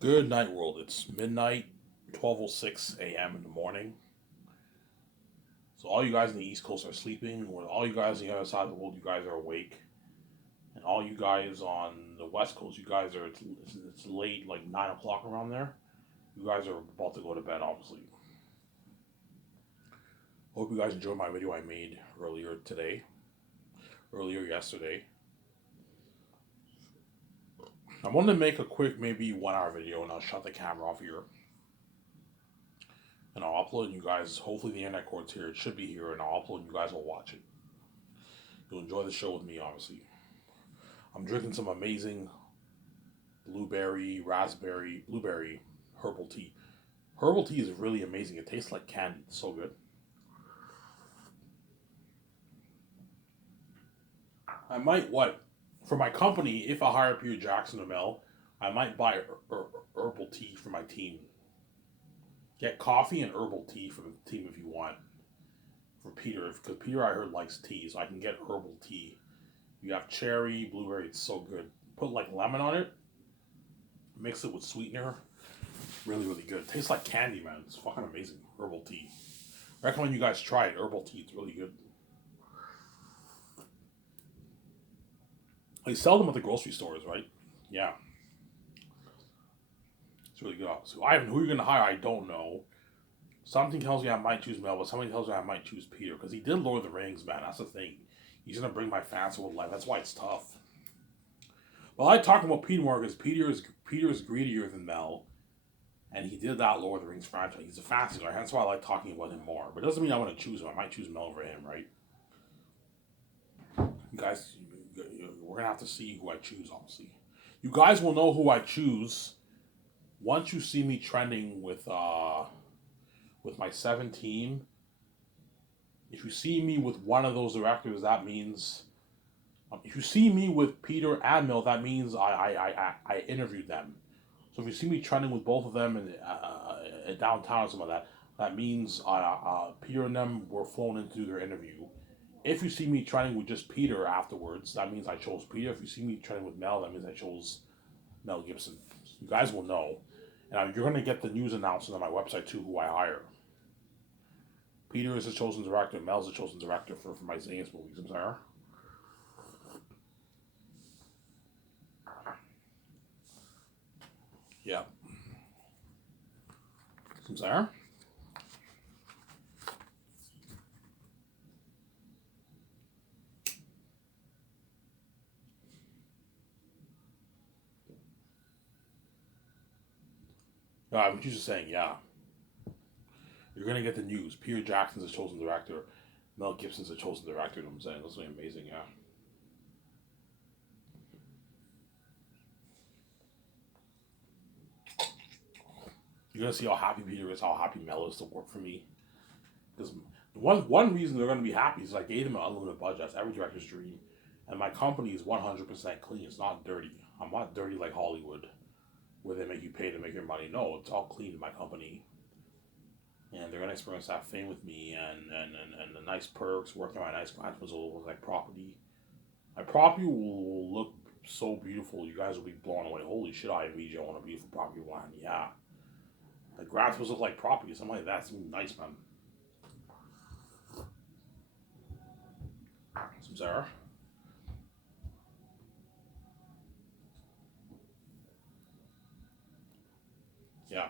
Good night, world. It's midnight, 12:06 a.m. in the morning. So all you guys in the East Coast are sleeping, or all you guys on the other side of the world, you guys are awake, and all you guys on the West Coast, you guys are it's late, like 9 o'clock around there. You guys are about to go to bed, obviously. Hope you guys enjoyed my video I made earlier yesterday. I wanted to make a quick, maybe 1 hour video, and I'll shut the camera off here, and I'll upload you guys. Hopefully the internet cord's here. It should be here, and I'll upload. You guys will watch it. You'll enjoy the show with me, obviously. I'm drinking some amazing blueberry herbal tea. Herbal tea is really amazing. It tastes like candy. It's so good. I might what for my company if I hire Peter Jackson to Mel, I might buy herbal tea for my team. Get coffee and herbal tea for the team if you want. For Peter, because Peter I heard likes tea, so I can get herbal tea. You have cherry, blueberry. It's so good. Put like lemon on it. Mix it with sweetener. Really, really good. It tastes like candy, man. It's fucking amazing. Herbal tea. I recommend you guys try it. Herbal tea. It's really good. They sell them at the grocery stores, right? Yeah, it's really good. So Ivan, who you're gonna hire, I don't know. Something tells me I might choose Mel, but something tells me I might choose Peter because he did Lord of the Rings, man. That's the thing. He's gonna bring my fans to life. That's why it's tough. But I like talking about Peter more because Peter is greedier than Mel, and he did that Lord of the Rings franchise. He's a fantasy guy. That's why I like talking about him more. But it doesn't mean I want to choose him. I might choose Mel over him, right? You guys, we're gonna have to see who I choose. Honestly, you guys will know who I choose once you see me trending with my 7 team. If you see me with one of those directors, that means if you see me with Peter and Mel, that means I interviewed them. So if you see me trending with both of them in downtown or something like that, that means Peter and them were flown in to do their interview. If you see me trending with just Peter afterwards, that means I chose Peter. If you see me trending with Mel, that means I chose Mel Gibson. You guys will know. And you're going to get the news announcement on my website too, who I hire. Peter is the chosen director. Mel's the chosen director for my Zayas movies. I'm sorry. Yeah. I'm sorry. I'm just saying, yeah. You're going to get the news. Peter Jackson's the chosen director. Mel Gibson's the chosen director. You know what I'm saying? That's really amazing, yeah. You're going to see how happy Peter is, how happy Mel is to work for me. Because one reason they're going to be happy is I gave them an unlimited budget. That's every director's dream. And my company is 100% clean. It's not dirty. I'm not dirty like Hollywood, where they make you pay to make your money. No, it's all clean in my company. And they're going to experience that fame with me and the nice perks, working on my nice clients will like property. My property will look so beautiful. You guys will be blown away. Holy shit, I VJ want a beautiful property line. Yeah. The grass will look like property. Something like that. Something nice, man. Some Sarah. Yeah.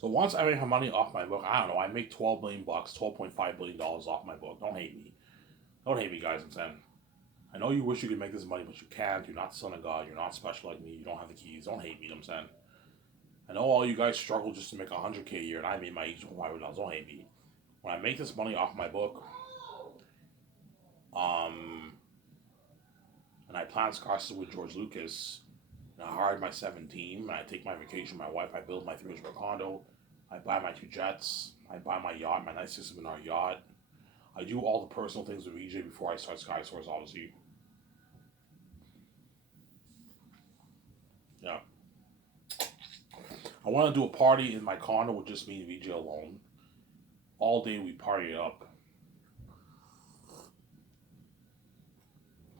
So once I make my money off my book, I don't know, I make 12 million bucks, $12.5 billion off my book. Don't hate me. Don't hate me, guys. I'm saying. I know you wish you could make this money, but you can't. You're not the son of God. You're not special like me. You don't have the keys. Don't hate me. You know what I'm saying. I know all you guys struggle just to make 100K a year, and I made my $500. Don't hate me. When I make this money off my book, um, and I plan Scorsese with George Lucas, and I hired my 7 team, and I take my vacation with my wife, I build my 300 condo, I buy my 2 jets, I buy my yacht, my nice $6 million yacht. I do all the personal things with EJ before I start Sky Source, obviously. Yeah. I want to do a party in my condo with just me and VJ alone. All day we party it up.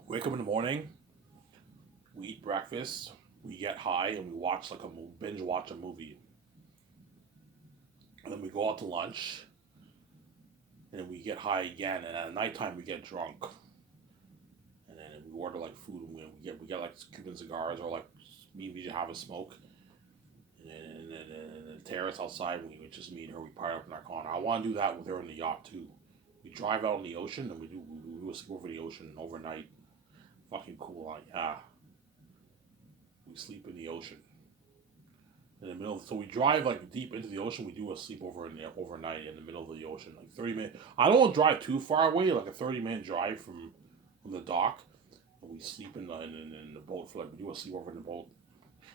Wake up in the morning, we eat breakfast, we get high, and we watch like a binge watch a movie. And then we go out to lunch, and then we get high again. And at nighttime we get drunk, and then we order like food, and we get like Cuban cigars or like me and VJ have a smoke, and then terrace outside. We just me and her. We party up in our car. I want to do that with her in the yacht too. We drive out in the ocean, and we do a sleep over the ocean overnight. Fucking cool, like yeah. We sleep in the ocean in the middle. So we drive like deep into the ocean. We do a sleepover in there overnight in the middle of the ocean, like 30 minutes. I don't want to drive too far away, like a 30-minute drive from the dock. And we sleep in the boat for like we do a sleepover in the boat.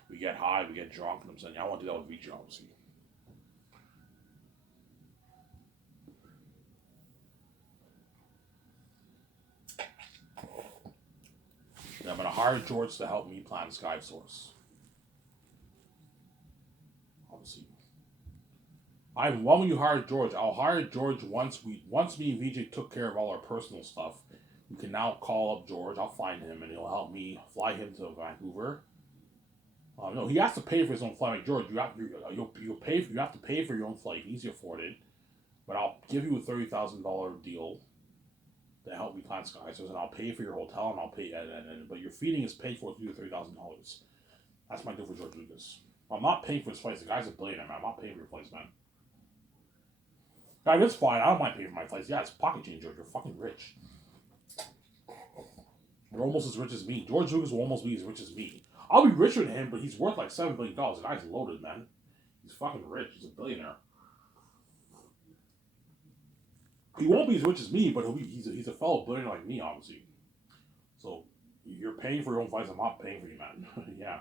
We get high, we get drunk, and I'm saying I want to do that with VJ, obviously. And I'm gonna hire George to help me plan Sky Source. Obviously, when will you hire George? I'll hire George once me and VJ took care of all our personal stuff. You can now call up George. I'll find him and he'll help me fly him to Vancouver. No, he has to pay for his own flight. Like George, you have to pay for your own flight. Easy afforded, but I'll give you a $30,000 deal to help me plan Sky Source, and I'll pay for your hotel, and I'll pay but your feeding is paid for through the $30,000. That's my deal for George Lucas. I'm not paying for his flights. The guy's a billionaire, man. I'm not paying for your flights, man. Guy, that's fine. I don't mind paying for my flights. Yeah, it's pocket change, George. You're fucking rich. You're almost as rich as me. George Lucas will almost be as rich as me. I'll be richer than him, but he's worth like $7 billion. The guy's loaded, man. He's fucking rich. He's a billionaire. He won't be as rich as me, but he's a fellow billionaire like me, obviously. So you're paying for your own flights. I'm not paying for you, man. Yeah.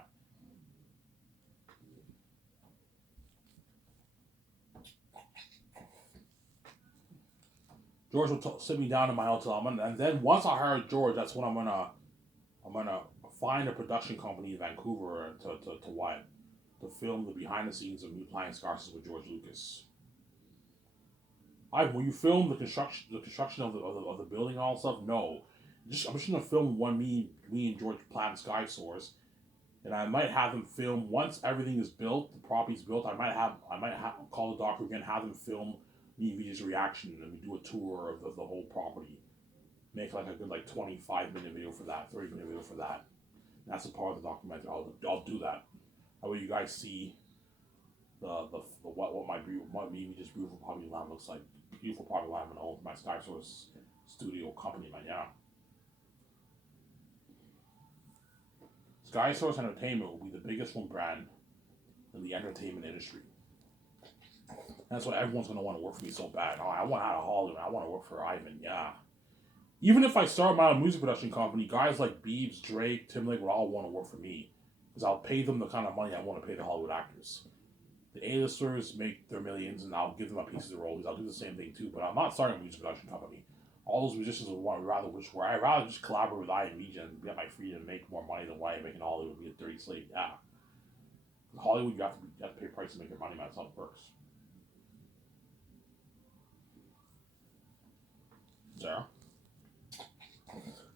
George will sit me down in my hotel, and then once I hire George, that's when I'm gonna find a production company in Vancouver to film the behind the scenes of me playing Scarces with George Lucas. When you film the construction of the building and all that stuff, no, I'm just gonna film when me and George plan Sky Source, and I might have them film once everything is built, the property's built. I might have call the doctor again, have them film me and VJ's reaction, and we do a tour of the whole property. Make like a good like 25-minute video for that, 30-minute video for that. And that's a part of the documentary. I'll do that. That way you guys see the what me and VJ's beautiful property land looks like. Beautiful property land and my Sky Source studio company, man. Yeah. Sky Source Entertainment will be the biggest one brand in the entertainment industry. That's why everyone's gonna want to work for me so bad. Oh, I want out of Hollywood. I want to work for Ivan. Yeah. Even if I start my own music production company, guys like Biebs, Drake, Timberlake would all want to work for me because I'll pay them the kind of money I want to pay the Hollywood actors. The A-listers make their millions, and I'll give them a piece of the royalties. I'll do the same thing too. But I'm not starting a music production company. All those musicians would rather I'd rather just collaborate with I and Media and get my freedom and make more money than why I make in Hollywood be a dirty slave. Yeah. In Hollywood, you have to pay a price to make your money, man. That's how it works. Sarah?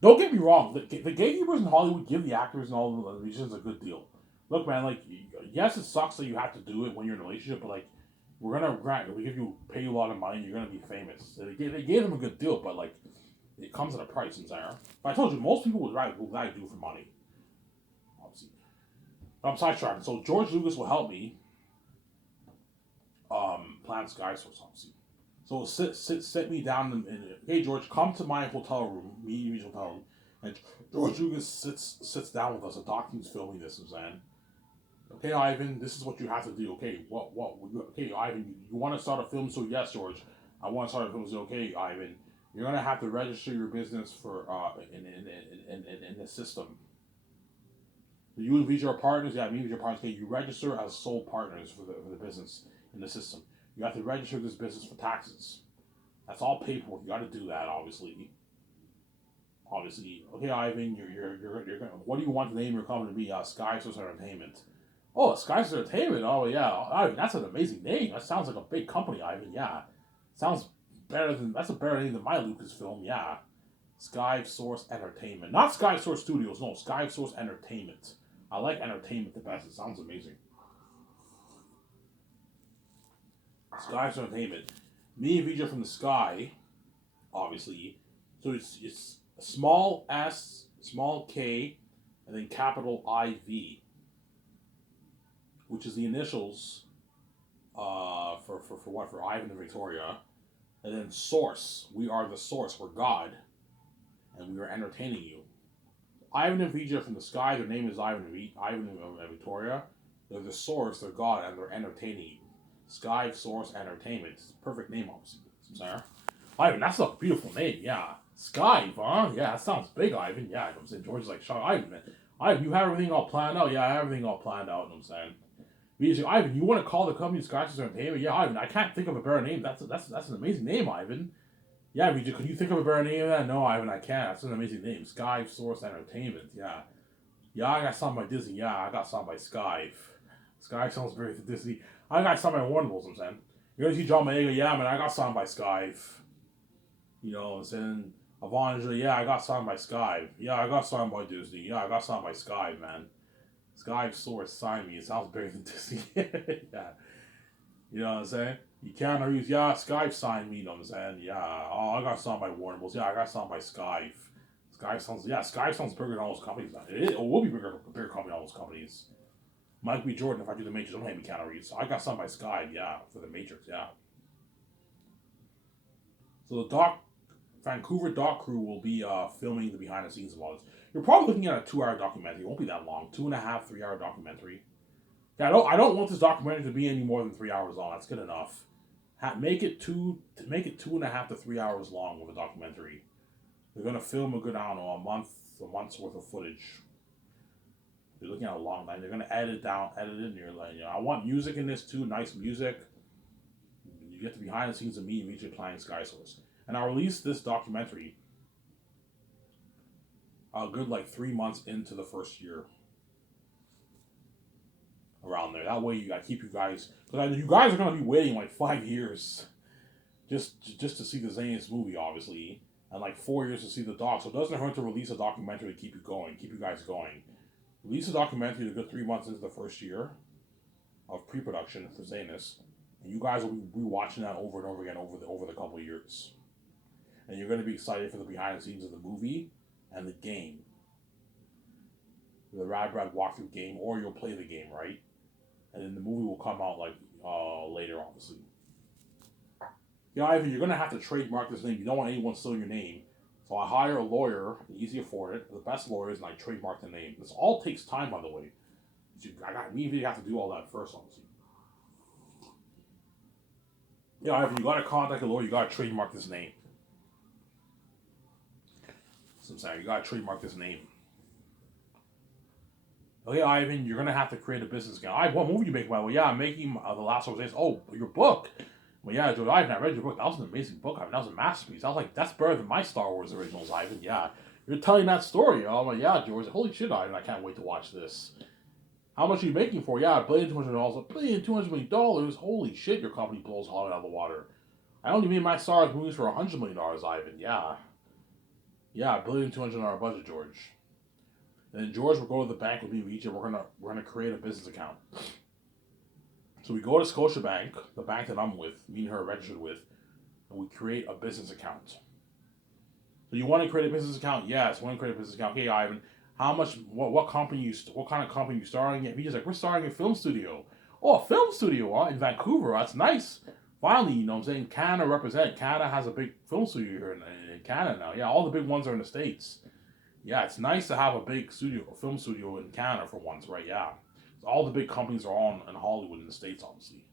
Don't get me wrong. The gatekeepers in Hollywood give the actors and all the musicians a good deal. Look, man, like, yes, it sucks that you have to do it when you're in a relationship, but, like, pay you a lot of money, you're gonna be famous. They gave them a good deal, but, like, it comes at a price, Sarah. But I told you, most people would rather do it for money. Obviously. But I'm sidetracking. So George Lucas will help me plan Sky Source, obviously. So sit me down and hey George, come to my hotel room, me hotel room, and George Lucas sits down with us. The doctor's filming this, and saying, "Okay, Ivan, this is what you have to do. Okay, okay, Ivan, you want to start a film? So yes, George, I want to start a film. So okay, Ivan, you're gonna have to register your business for in the system. You and VJ are partners. Yeah, me and VJ are partners. Okay, you register as sole partners for the business in the system. You have to register this business for taxes. That's all paperwork. You got to do that, obviously. Okay, Ivan, you're gonna. What do you want the name of your company to be? Sky Source Entertainment. Oh, Sky Source Entertainment. Oh yeah, Ivan, that's an amazing name. That sounds like a big company, Ivan. Yeah. Sounds that's a better name than my Lucasfilm, yeah. Sky Source Entertainment. Not Sky Source Studios, no, Sky Source Entertainment. I like entertainment the best. It sounds amazing. Sky Source Entertainment. Me and VJ from the Sky, obviously. So it's a small S, small K, and then capital IV, which is the initials for what? For Ivan and Victoria. And then Source. We are the source. We're God. And we are entertaining you. Ivan and Vijay from the Sky, their name is Ivan and Victoria. They're the source, they're God, and they're entertaining you. Sky Source Entertainment. It's a perfect name, obviously. Sorry. Ivan, that's a beautiful name, yeah. Sky, huh? Yeah, that sounds big, Ivan. Yeah, I'm saying George's like, shut Ivan, man. Ivan, you have everything all planned out? Yeah, I have everything all planned out, you know what I'm saying? Vijay, Ivan, you want to call the company Sky Source Entertainment? Yeah, Ivan, I can't think of a better name. That's an amazing name, Ivan. Yeah, Vijay, could you think of a better name than that? No, Ivan, I can't. That's an amazing name. Sky Source Entertainment, yeah. Yeah, I got signed by Disney. Yeah, I got signed by Sky. Sky sounds very Disney. I got signed by Warner Bros. I'm saying. You're gonna see John Boyega. Yeah, man, I got signed by Sky. You know what I'm saying? Avanja. Yeah, I got signed by Sky. Yeah, I got signed by Disney. Yeah, I got signed by Sky, man. Sky Source signed me. It sounds bigger than Disney. Yeah. You know what I'm saying? You can't use, yeah, Sky signed me, you know what I'm saying? Yeah, oh, I got signed by Warner Bros. Yeah, I got signed by Sky. Sky sounds bigger than all those companies, man. It will be bigger company than all those companies. Mike B. Jordan, if I do the Matrix, don't hate me, Keanu Reeves. So I got signed by Sky, yeah, for the Matrix, yeah. So the Vancouver doc crew will be filming the behind the scenes of all this. You're probably looking at a 2 hour documentary. It won't be that long. 2.5, 3 hour documentary. Yeah, I don't want this documentary to be any more than 3 hours long. That's good enough. Make it 2.5 to 3 hours long with a documentary. They're gonna film a good, I don't know, a month's worth of footage. You're looking at a long line. They're gonna edit in here. Like, I want music in this too. Nice music. You get the behind the scenes of me and Vijay playing Sky Source. And I'll release this documentary a good like 3 months into the first year. Around there. That way, I keep you guys, because you guys are gonna be waiting like 5 years just to see the Zanis movie, obviously, and like 4 years to see the doc. So it doesn't hurt to release a documentary to keep you guys going. Release a documentary a good 3 months into the first year of pre-production for Zanis, and you guys will be rewatching that over and over again over the couple of years, and you're gonna be excited for the behind the scenes of the movie and the game, the Rad Brad walkthrough game, or you'll play the game, right? And then the movie will come out like later, obviously. Yeah, Ivan, you're gonna have to trademark this name. You don't want anyone stealing your name. So I hire a lawyer, easy to afford it, the best lawyers, and I trademark the name. This all takes time, by the way. We have to do all that first, obviously. Yeah, Ivan, you gotta contact a lawyer. You gotta trademark this name. So I'm saying you gotta trademark this name. Oh yeah, Ivan, you're gonna have to create a business account. What movie you making? By the way, yeah, I'm making The Last of Us. Oh, your book. Well, yeah, George, Ivan, I read your book. That was an amazing book, Ivan. That was a masterpiece. I was like, that's better than my Star Wars originals, Ivan. Yeah, you're telling that story. I'm like, yeah, George. Holy shit, Ivan! I can't wait to watch this. How much are you making for? Yeah, $1,200,000. $1,200,000. Holy shit, your company blows hot out of the water. I only made my Star Wars movies for $100 million, Ivan. Yeah, yeah, $1,200,000 budget, George. And then George will go to the bank with me each, and we're gonna create a business account. So we go to Scotiabank, the bank that I'm with, me and her are registered with, and we create a business account. So you want to create a business account? Yes, I want to create a business account. Okay, Ivan, how much? What company what kind of company you starting at? He's like, we're starting a film studio. Oh, a film studio, huh? In Vancouver. That's nice. Finally, you know what I'm saying? Canada has a big film studio here in Canada now. Yeah, all the big ones are in the States. Yeah, it's nice to have a film studio in Canada for once, right? Yeah. All the big companies are all in Hollywood in the States, obviously.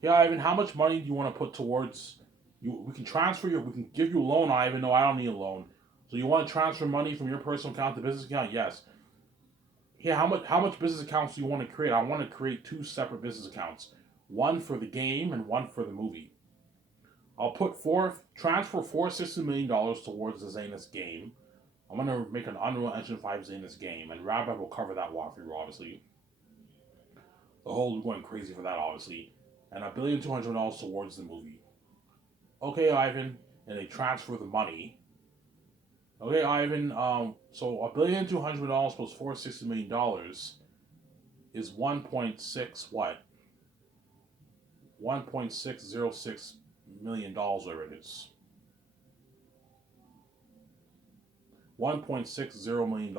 Yeah, Ivan, how much money do you want to put towards you? We can we can give you a loan, Ivan. No, I don't need a loan. So you want to transfer money from your personal account to business account? Yes. Yeah, how much business accounts do you want to create? I want to create two separate business accounts. One for the game and one for the movie. I'll transfer $460 million towards the Zanus game. I'm gonna make an Unreal Engine 5 Zanus game, and Rabbit will cover that walkthrough, obviously. The whole going crazy for that, obviously. And $1,200,000 towards the movie. okay, Ivan, and they transfer the money. Okay, Ivan. So $1,200,000,000 plus $460 million is 1.6 what? $1.606 million. Whatever it is. $1.60 million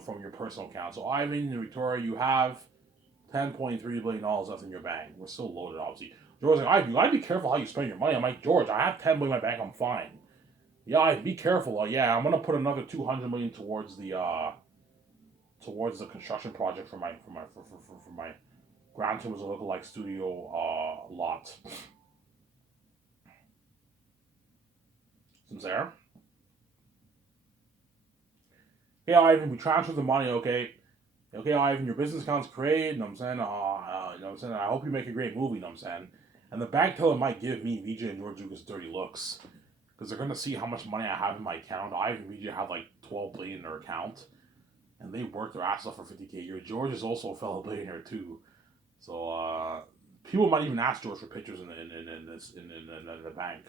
from your personal account. So Ivan and Victoria, you have $10.3 billion left in your bank. We're still loaded, obviously. George's like, Ivan, you gotta be careful how you spend your money. I'm like, George, I have $10 billion in my bank. I'm fine. Yeah, Ivan, be careful. Yeah, I'm gonna put another $200 million towards the construction project for my Gran Turismo lookalike studio lot. Since there. Hey Ivan, we transferred the money, okay? Okay, Ivan, your business account's created, you know what I'm saying? You know what I'm saying? I hope you make a great movie, you know what I'm saying? And the bank teller might give me, VJ, and George Lucas dirty looks. Because they're gonna see how much money I have in my account. Ivan and VJ have like 12 billion in their account. And they worked their ass off for 50K a year. George is also a fellow billionaire too. So people might even ask George for pictures in the bank.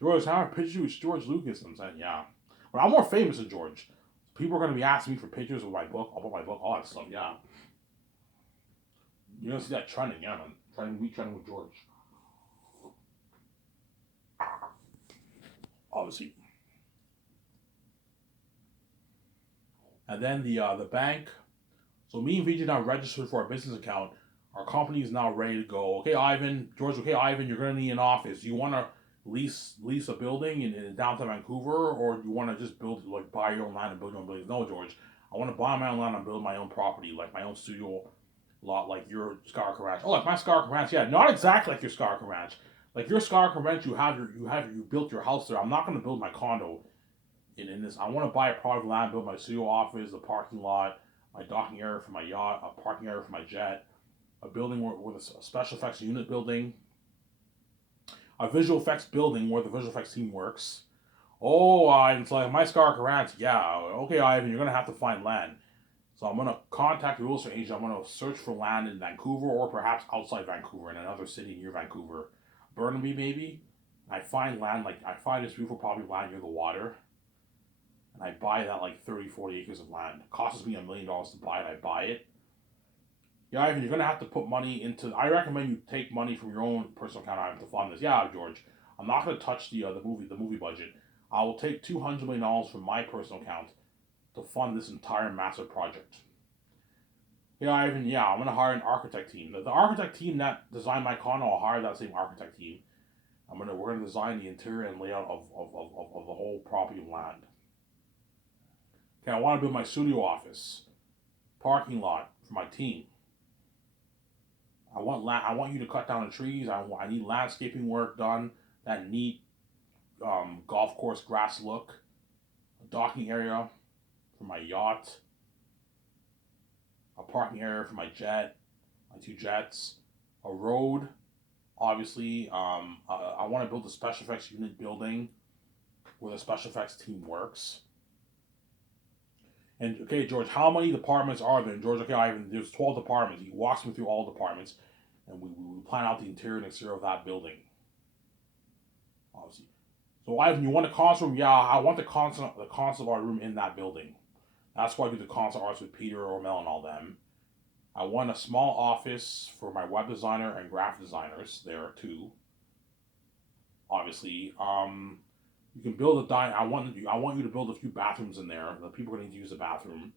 George, how are pictures with George Lucas? I'm saying, yeah. But I'm more famous than George. People are gonna be asking me for pictures with my book, about my book, all that stuff. Yeah, you're gonna see that trending. Yeah, man, trending with George. Obviously, and then the bank. So me and VJ now registered for our business account. Our company is now ready to go. Okay, Ivan, George. Okay, Ivan, you're gonna need an office. You want to lease a building in downtown Vancouver, or you want to just build like buy your own land and build your own buildings? No, George. I want to buy my own land and build my own property, like my own studio lot, like your Scarka Ranch. Oh, like my Scarka Ranch. Yeah, not exactly like your Scarka Ranch. Like your Scarka Ranch, you built your house there. I'm not gonna build my condo in this. I want to buy a plot of land, build my studio office, the parking lot, my docking area for my yacht, a parking area for my jet, a building with a special effects unit building, a visual effects building where the visual effects team works. Oh, it's like my Scar Ranch. Yeah, okay, Ivan, you're gonna have to find land. So I'm gonna contact the real estate agent. I'm gonna search for land in Vancouver or perhaps outside Vancouver in another city near Vancouver, Burnaby maybe. I find land like I find this beautiful property land near the water, and I buy that like 30, 40 acres of land. It costs me $1 million to buy it. I buy it. Yeah, Ivan, you're gonna have to put money into. I recommend you take money from your own personal account, Ivan, to fund this. Yeah, George, I'm not gonna touch the movie budget. I will take $200 million from my personal account to fund this entire massive project. Yeah, Ivan. Yeah, I'm gonna hire an architect team. The architect team that designed my condo, I'll hire that same architect team. We're gonna design the interior and layout of the whole property and land. Okay, I want to build my studio office, parking lot for my team. I want you to cut down the trees. I need landscaping work done. That neat golf course grass look. A docking area for my yacht. A parking area for my jet, my two jets. A road, obviously. I want to build a special effects unit building where the special effects team works. And okay, George, how many departments are there? And George, okay, there's 12 departments. He walks me through all the departments, and we plan out the interior and exterior of that building. Obviously. So Ivan, you want a concert room? Yeah, I want the concert art room in that building. That's why I do the concert arts with Peter or Mel and all them. I want a small office for my web designer and graphic designers there too. Obviously, you can build a dine. I want you to build a few bathrooms in there. The people are going to use the bathroom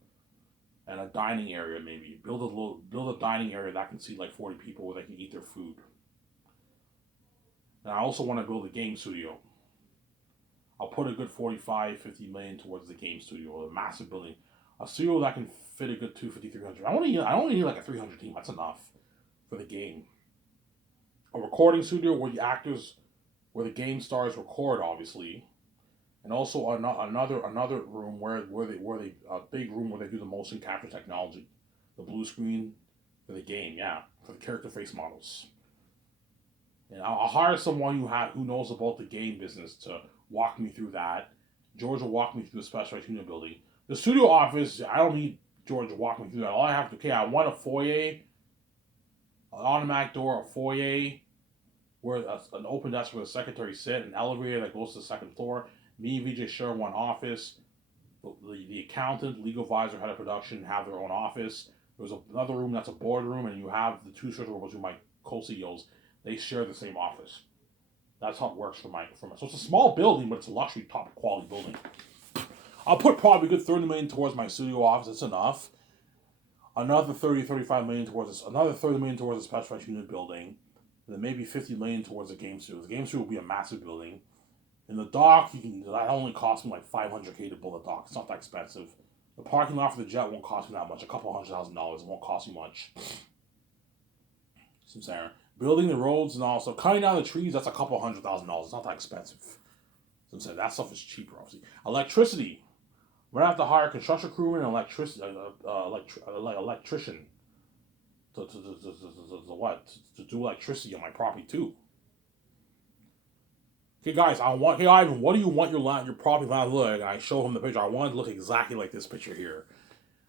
and a dining area maybe. Build a dining area that can seat like 40 people where they can eat their food. And I also want to build a game studio. I'll put a good 45, 50 million towards the game studio, a massive building, a studio that can fit a good 250, 300. I only need like a 300 team. That's enough for the game. A recording studio where the game stars record, obviously, and also another room where they a big room where they do the motion capture technology, the blue screen for the game, yeah, for the character face models. And I'll hire someone who knows about the game business to walk me through that. George will walk me through the special unit building. The studio office, I don't need George to walk me through that. All I have to, okay, I want a foyer, an automatic door, a foyer, where an open desk where the secretary sit, an elevator that goes to the second floor. Me and VJ share one office. The accountant, legal advisor, head of production have their own office. There's another room that's a boardroom, and you have the two search robots who my co-CEOs. They share the same office. That's how it works for my. So it's a small building, but it's a luxury, top quality building. I'll put probably a good 30 million towards my studio office. That's enough. Another 35 million towards this. Another 30 million towards the special effects unit building. And then maybe 50 million towards the game studio. The game studio will be a massive building. In the dock, that only cost me like $500K to build a dock. It's not that expensive. The parking lot for the jet won't cost me that much. A couple $100,000. It won't cost you much. Some Sarah. Building the roads and also cutting down the trees. That's a couple $100,000. It's not that expensive. Some saying that stuff is cheaper, obviously. Electricity. We're gonna have to hire a construction crew and an electrician to do electricity on my property too. Okay, guys, hey Ivan, what do you want your property land to look like? And I show him the picture. I want it to look exactly like this picture here.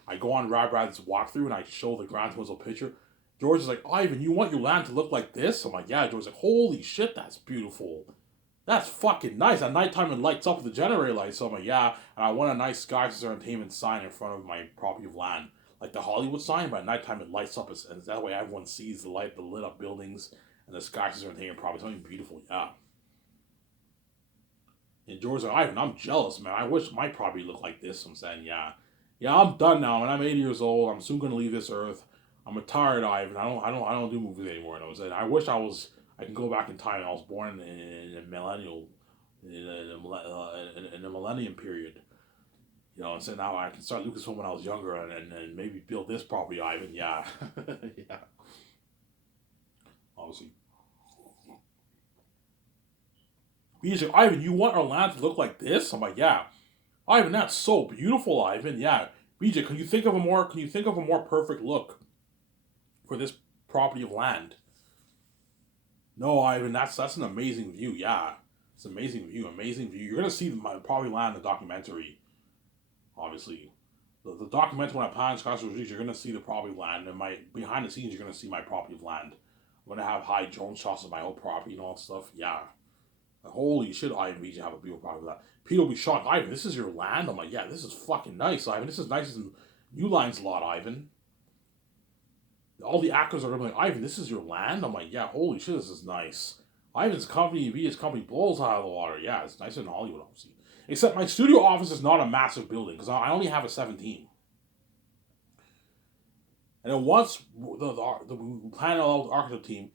I go on Rad's walkthrough and I show the Gran Turismo picture. George is like, Ivan, you want your land to look like this? I'm like, yeah. George's like, holy shit, that's beautiful. That's fucking nice. At nighttime, it lights up with the generator lights. So I'm like, yeah. And I want a nice Sky's Entertainment sign in front of my property of land, like the Hollywood sign. But at nighttime, it lights up, and that way everyone sees the lit up buildings and the Sky's Entertainment property. Something beautiful, yeah. And George's like, Ivan, I'm jealous, man. I wish my property looked like this. I'm saying, yeah, I'm done now, and I'm 80 years old. I'm soon gonna leave this earth. I'm retired, Ivan. I don't do movies anymore. And I wish I can go back in time. I was born in a millennial, in a millennium period. You know, and so now I can start Lucasfilm when I was younger, and maybe build this property, Ivan. Yeah, yeah. Obviously. He's like, Ivan, you want our land to look like this? I'm like, yeah. Ivan, that's so beautiful, Ivan. Yeah. BJ, can you think of a more perfect look for this property of land? No, Ivan, that's an amazing view. Yeah. It's an amazing view. You're gonna see my property land in the documentary. Obviously. The documentary when I plan Scottsdale Ridge, you're gonna see the property land, and my behind the scenes you're gonna see my property of land. I'm gonna have high drone shots of my whole property and all that stuff. Yeah. Holy shit, Ivan, BJ have a beautiful property of that. Peter will be shocked. Ivan, this is your land? I'm like, yeah, this is fucking nice, Ivan. This is nicer than New Line's lot, Ivan. All the actors are going to be like, Ivan, this is your land? I'm like, yeah, holy shit, this is nice. Ivan's company, VJ's company blows out of the water. Yeah, it's nicer than Hollywood, obviously. Except my studio office is not a massive building, because I only have a 17. And then once the plan out the architect team,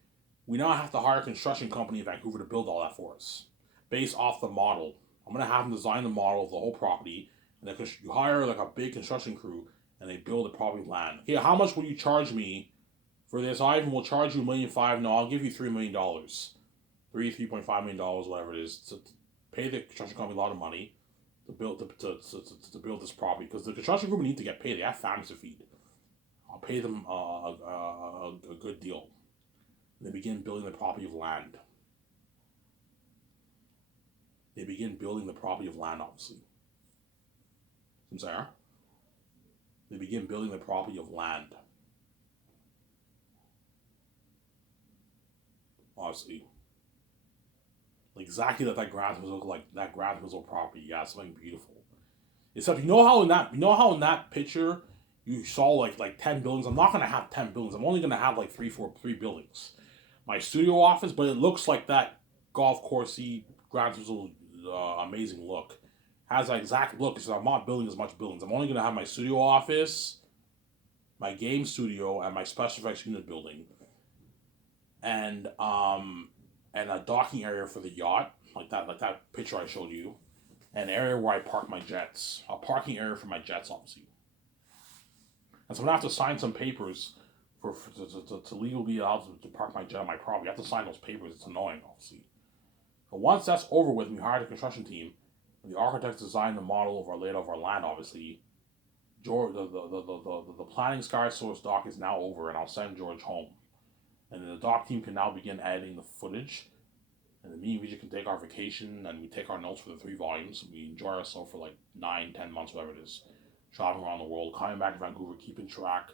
we now have to hire a construction company in Vancouver to build all that for us, based off the model. I'm gonna have them design the model of the whole property, and then you hire like a big construction crew, and they build the property land. Okay, how much will you charge me for this? Ivan will charge you $1.5 million. No, I'll give you $3 million, $3.5 million, whatever it is, to pay the construction company a lot of money to build to build this property, because the construction company need to get paid. They have families to feed. I'll pay them a good deal. They begin building the property of land. Obviously. I'm sorry? They begin building the property of land. Obviously. Exactly that Grand Turismo look like that Grand Turismo property. Yeah, something beautiful. Except you know how in that picture you saw like 10 buildings. I'm not gonna have 10 buildings. I'm only gonna have like three buildings. My studio office, but it looks like that golf coursey Grand Turismo amazing look. Has that exact look. So I'm not building as much buildings. I'm only gonna have my studio office, my game studio, and my special effects unit building, and a docking area for the yacht, like that picture I showed you, an area where I park my jets, a parking area for my jets, obviously. And so I'm gonna have to sign some papers to legally be allowed to park my jet on my property. I have to sign those papers. It's annoying, obviously. But once that's over with, we hired a construction team. And the architects designed the model of our layout of our land, obviously. George, the planning Sky Source doc is now over, and I'll send George home. And then the doc team can now begin editing the footage. And then me and Vijay can take our vacation, and we take our notes for the 3 volumes. We enjoy ourselves for like 9-10 months, whatever it is. Traveling around the world, coming back to Vancouver, keeping track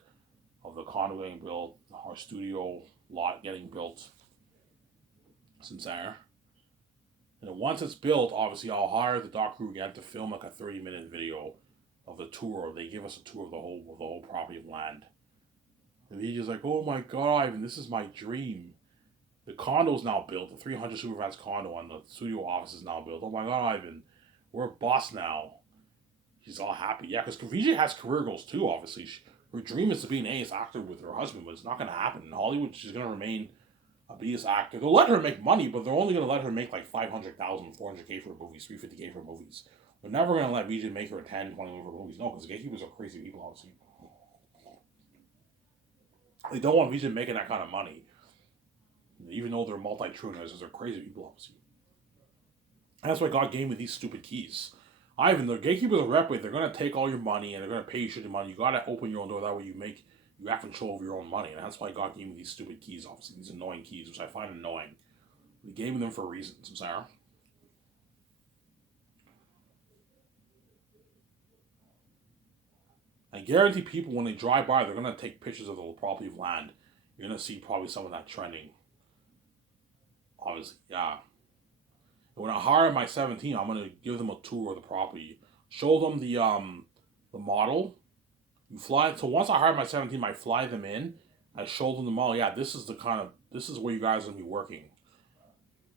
of the condo getting built, our studio lot getting built. Sincere. And then once it's built, obviously I'll hire the doc crew again to film like a 30-minute video of the tour. They give us a tour of the whole property of land. And he's just like, oh my god, Ivan, this is my dream. The condo's now built. The 300 Superfans condo and the studio office is now built. Oh my god, Ivan, we're a boss now. He's all happy. Yeah, because VJ has career goals too, obviously. Her dream is to be an A-list actor with her husband, but it's not going to happen. In Hollywood, she's going to remain a B-list actor. They'll let her make money, but they're only going to let her make like 500,000, 400K for movies, 350K for movies. They're never going to let VJ make her 10, 20 million for movies. No, because gatekeepers are crazy people, obviously. They don't want VJ making that kind of money. Even though they're multi-trillionaires, they're crazy people, obviously. And that's why God gave me these stupid keys. Ivan, the gatekeepers are rep they're gonna take all your money and they're gonna pay you shitty money. You gotta open your own door, that way you have control over your own money. And that's why God gave me these stupid keys, obviously, these annoying keys, which I find annoying. He gave me them for reasons, I'm sorry. I guarantee people when they drive by, they're gonna take pictures of the property of land. You're gonna see probably some of that trending. Obviously, yeah. And when I hire my 17, I'm gonna give them a tour of the property, show them the model. You fly. So once I hire my 17, I fly them in. I show them the model. Yeah, this is where you guys are gonna be working.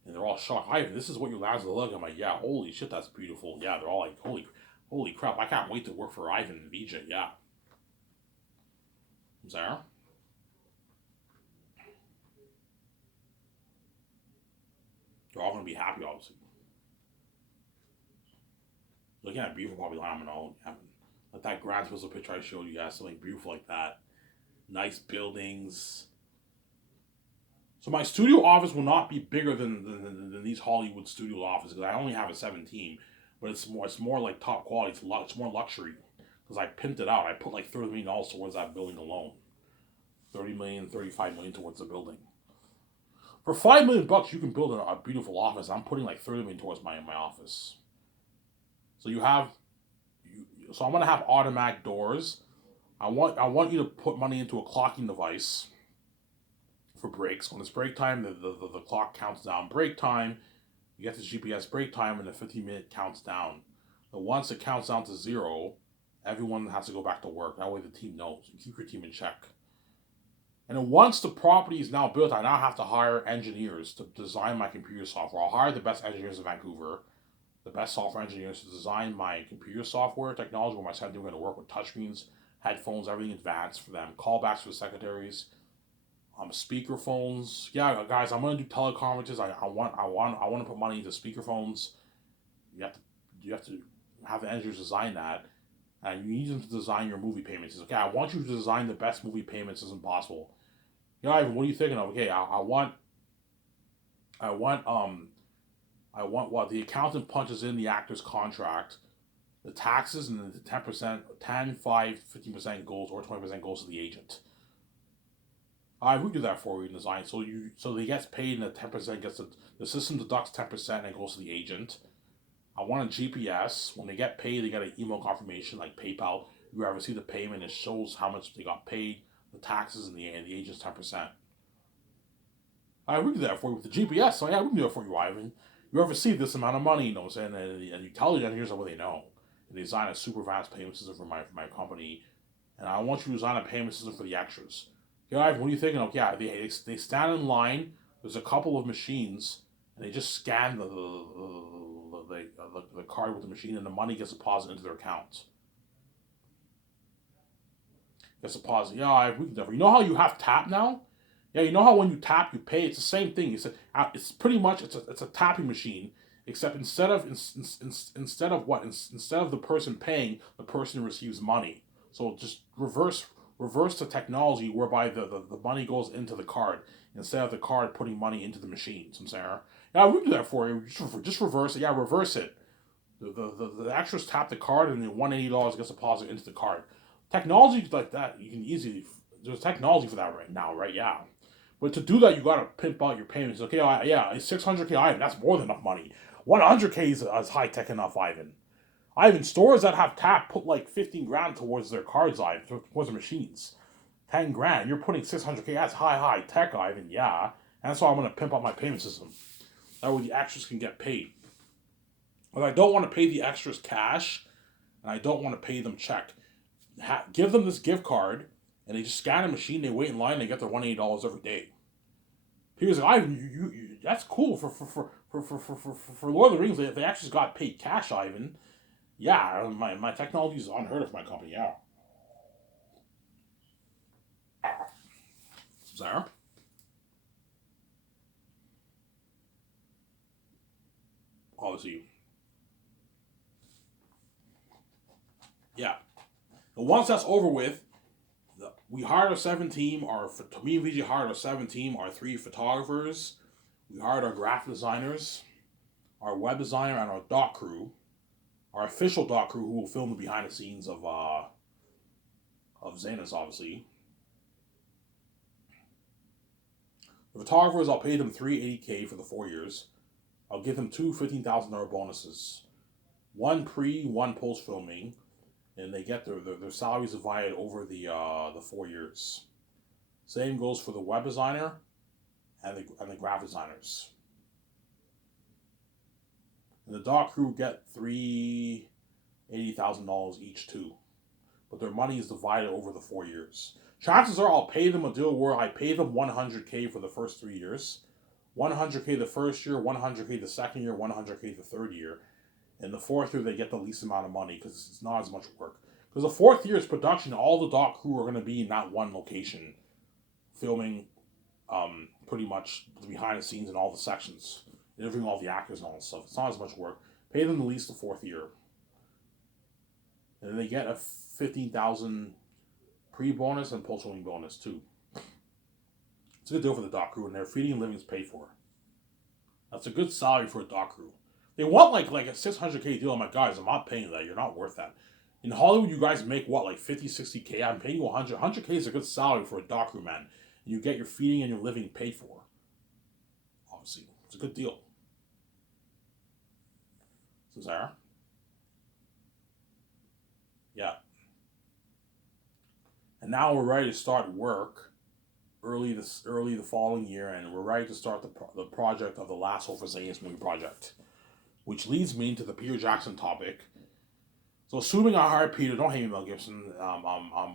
And they're all shocked. Hi, this is what your labs look like. I'm like, yeah, holy shit, that's beautiful. Yeah, they're all like, holy crap, I can't wait to work for Ivan and VJ. Yeah. Sarah? They're all gonna be happy, obviously. Looking at beautiful property line on my own. Yeah. Like that Grand Twizzle picture I showed you guys, something beautiful like that. Nice buildings. So my studio office will not be bigger than these Hollywood studio offices because I only have a 17, but it's more like top quality. It's more luxury because I pimped it out. I put like $30 million towards that building alone. 30 million, 35 million towards the building. For $5 million, you can build a beautiful office. I'm putting like 30 million towards my office. So so I'm gonna have automatic doors. I want you to put money into a clocking device for breaks. When it's break time, the clock counts down break time. You get the GPS break time, and the 15-minute counts down. But once it counts down to 0, everyone has to go back to work. That way the team knows. You keep your team in check. And then once the property is now built, I now have to hire engineers to design my computer software. I'll hire the best engineers in Vancouver, the best software engineers to design my computer software technology where my secretary are going to work with touchscreens, headphones, everything advanced for them, callbacks for the secretaries, speaker phones. Yeah, guys, I'm gonna do teleconferences. I want to put money into speaker phones. You have to have the engineers design that, and you need them to design your movie payment system. Okay, I want you to design the best movie payment system possible. You know, Ivan, what are you thinking of? Okay, I want what the accountant punches in the actor's contract, the taxes, and the 10%, 10, 5, 15% goes or 20% goes to the agent. I would do that for you in design. So they gets paid and the 10% gets the system deducts 10% and goes to the agent. I want a GPS. When they get paid, they get an email confirmation like PayPal. You ever see the payment? It shows how much they got paid, the taxes, and the agent's 10%. I would do that for you with the GPS. So yeah, we can do that for you, Ivan. You ever see this amount of money? You know what I'm saying? And you tell the engineers what they know. And they design a super fast payment system for my company. And I want you to design a payment system for the extras. Okay, Ivan, what are you thinking of? Yeah, they stand in line. There's a couple of machines, and they just scan the card with the machine, and the money gets deposited into their accounts. Gets deposited. Yeah, we can definitely. You know how you have tap now? Yeah, you know how when you tap, you pay. It's the same thing. It's pretty much it's a tapping machine, except instead of the person paying, the person receives money. So just reverse the technology whereby the money goes into the card instead of the card putting money into the machine. So I'm saying, yeah, we can do that for you. Just reverse it. Yeah, reverse it. The extras tap the card and then $180 gets deposited into the card. Technology like that, you can easily. There's technology for that right now, right? Yeah. But to do that, you gotta pimp out your payments. Okay, yeah, it's 600K, Ivan. That's more than enough money. 100K is high tech enough, Ivan. Ivan, stores that have tap put like 15 grand towards their cards, Ivan, towards the machines. 10 grand. You're putting 600K. That's high tech, Ivan. Yeah. And that's why I'm gonna pimp out my payment system. That way the extras can get paid. But I don't want to pay the extras cash, and I don't want to pay them check. Give them this gift card, and they just scan a machine. They wait in line. They get their $180 every day. People's like, that's cool for Lord of the Rings. They actually got paid cash, Ivan. Yeah, my technology is unheard of for my company. Yeah. Sarah? Obviously. Yeah. And once that's over with, we hired our 7 team. Me and VJ hired our 7 team, our 3 photographers. We hired our graphic designers, our web designer, and our doc crew. Our official doc crew, who will film the behind the scenes of Xenos, obviously. The photographers, I'll pay them $380K for the 4 years. I'll give them 2 $15,000 bonuses, one pre, one post filming, and they get their salaries divided over the 4 years. Same goes for the web designer and the graphic designers. And the doc crew get $380,000 each too, but their money is divided over the 4 years. Chances are I'll pay them a deal where I pay them $100K for the first 3 years, $100K the first year, $100K the second year, $100K the third year. And the 4th year, they get the least amount of money because it's not as much work. Because the 4th year's production, all the doc crew are going to be in that one location, filming pretty much the behind the scenes in all the sections, interviewing all the actors and all that stuff. It's not as much work. Pay them the least the 4th year. And then they get a $15,000 pre-bonus and post-filming bonus too. It's a good deal for the doc crew, and their feeding and living is paid for. That's a good salary for a doc crew. They want like a $600K deal. I'm like, guys, I'm not paying that. You're not worth that. In Hollywood, you guys make what, like 50, 60K? I'm paying you 100. 100K is a good salary for a doc crew, man. And you get your feeding and your living paid for. Obviously, it's a good deal. So, Sarah? Yeah. And now we're ready to start work early the following year, and we're ready to start the project of the Last Hope for Xenos movie project. Which leads me to the Peter Jackson topic. So assuming I hire Peter, don't hate me, Mel Gibson.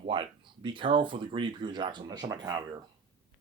What? Be careful for the greedy Peter Jackson. I'm gonna shut my camera here.